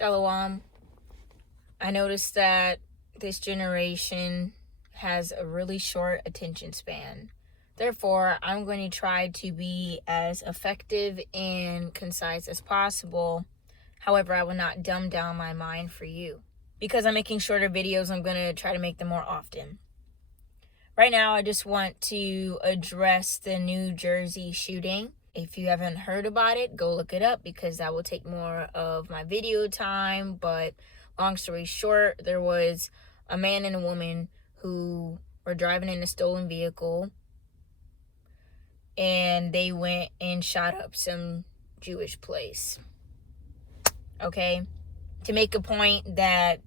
Shalom. I noticed that this generation has a really short attention span. Therefore, I'm going to try to be as effective and concise as possible. However, I will not dumb down my mind for you. Because I'm making shorter videos, I'm going to try to make them more often. Right now, I just want to address the New Jersey shooting. If you haven't heard about it, go look it up because that will take more of my video time. But long story short, there was a man and a woman who were driving in a stolen vehicle, and they went and shot up some Jewish place. Okay? To make a point that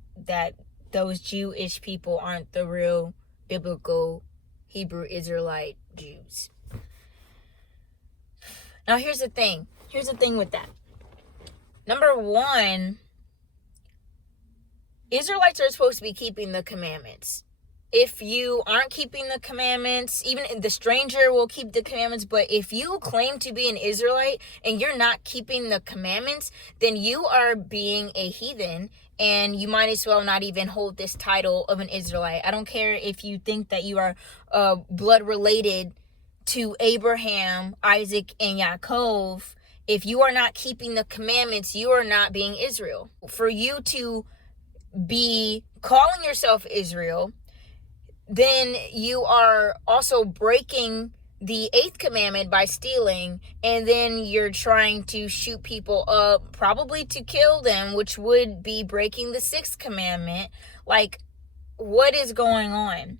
those Jewish people aren't the real biblical Hebrew Israelite Jews. Now, here's the thing. Here's the thing with that. Number one, Israelites are supposed to be keeping the commandments. If you aren't keeping the commandments, even the stranger will keep the commandments. But if you claim to be an Israelite and you're not keeping the commandments, then you are being a heathen. And you might as well not even hold this title of an Israelite. I don't care if you think that you are blood related to Abraham, Isaac, and Yaakov. If you are not keeping the commandments, you are not being Israel. For you to be calling yourself Israel, then you are also breaking the 8th commandment by stealing, and then you're trying to shoot people up, probably to kill them, which would be breaking the 6th commandment. Like, what is going on?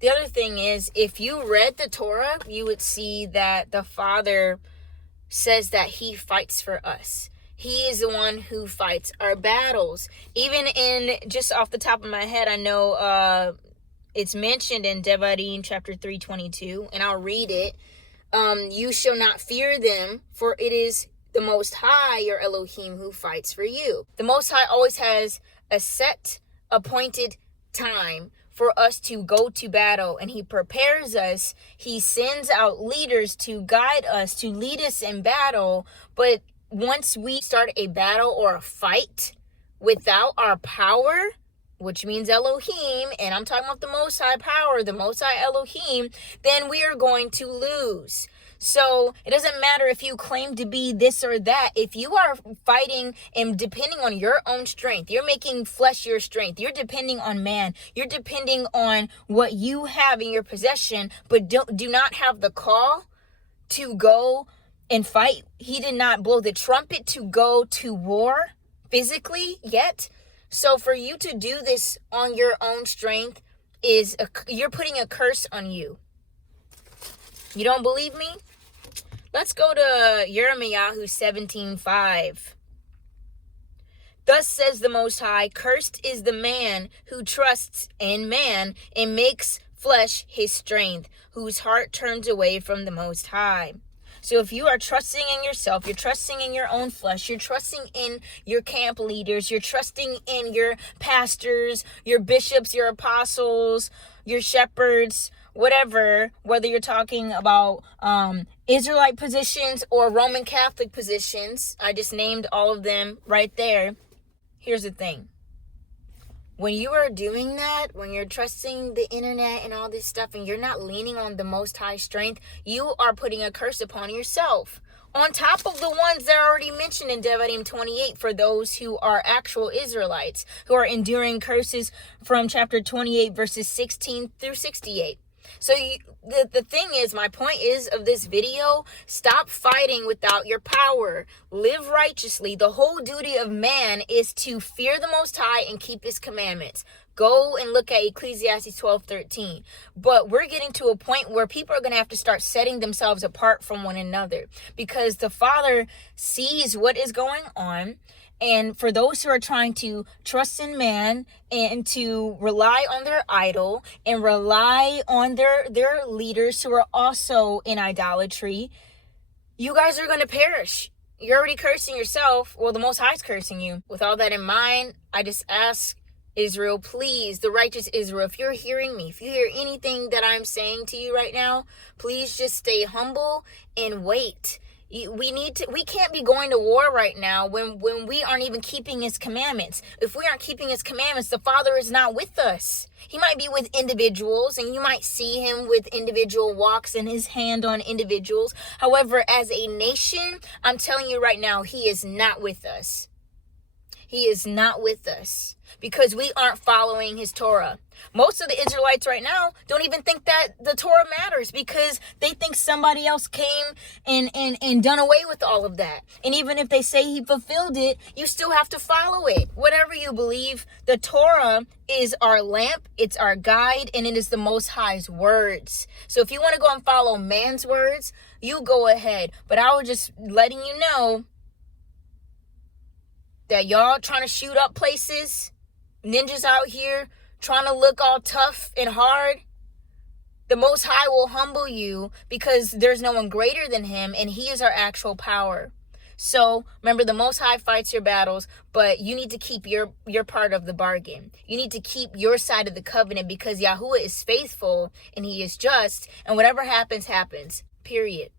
The other thing is, if you read the Torah, you would see that the Father says that he fights for us. He is the one who fights our battles. Even in, just off the top of my head, I know it's mentioned in Devarim chapter 3:22, and I'll read it. You shall not fear them, for it is the Most High, your Elohim, who fights for you. The Most High always has a set, appointed time for us to go to battle, and he prepares us. He sends out leaders to guide us, to lead us in battle. But once we start a battle or a fight without our power, which means Elohim, and I'm talking about the Most High power, the Most High Elohim, then we are going to lose. So it doesn't matter if you claim to be this or that. If you are fighting and depending on your own strength, you're making flesh your strength. You're depending on man. You're depending on what you have in your possession, but do not have the call to go and fight. He did not blow the trumpet to go to war physically yet. So for you to do this on your own strength you're putting a curse on you. You don't believe me? Let's go to Jeremiah 17:5. Thus says the Most High, cursed is the man who trusts in man and makes flesh his strength, whose heart turns away from the Most High. So if you are trusting in yourself, you're trusting in your own flesh, you're trusting in your camp leaders, you're trusting in your pastors, your bishops, your apostles, your shepherds, whatever, whether you're talking about Israelite positions or Roman Catholic positions, I just named all of them right there. Here's the thing. When you are doing that, when you're trusting the internet and all this stuff, and you're not leaning on the Most High strength, you are putting a curse upon yourself. On top of the ones that are already mentioned in Devarim 28 for those who are actual Israelites, who are enduring curses from chapter 28, verses 16 through 68. So the thing is, my point is of this video, stop fighting without your power. Live righteously. The whole duty of man is to fear the Most High and keep his commandments. Go and look at Ecclesiastes 12:13. But we're getting to a point where people are going to have to start setting themselves apart from one another, because the Father sees what is going on. And for those who are trying to trust in man and to rely on their idol and rely on their leaders who are also in idolatry, you guys are going to perish. You're already cursing yourself. Well, the Most High is cursing you. With all that in mind, I just ask Israel, please, the righteous Israel, if you're hearing me, if you hear anything that I'm saying to you right now, please just stay humble and wait. We can't be going to war right now when we aren't even keeping his commandments. If we aren't keeping his commandments, the Father is not with us. He might be with individuals, and you might see him with individual walks and his hand on individuals. However, as a nation, I'm telling you right now, he is not with us. He is not with us because we aren't following his Torah. Most of the Israelites right now don't even think that the Torah matters because they think somebody else came and done away with all of that. And even if they say he fulfilled it, you still have to follow it. Whatever you believe, the Torah is our lamp, it's our guide, and it is the Most High's words. So if you want to go and follow man's words, you go ahead. But I was just letting you know that y'all trying to shoot up places, ninjas out here trying to look all tough and hard, the Most High will humble you because there's no one greater than him, and he is our actual power. So remember, the Most High fights your battles, but you need to keep your part of the bargain. You need to keep your side of the covenant because Yahuwah is faithful and he is just, and whatever happens, happens. Period.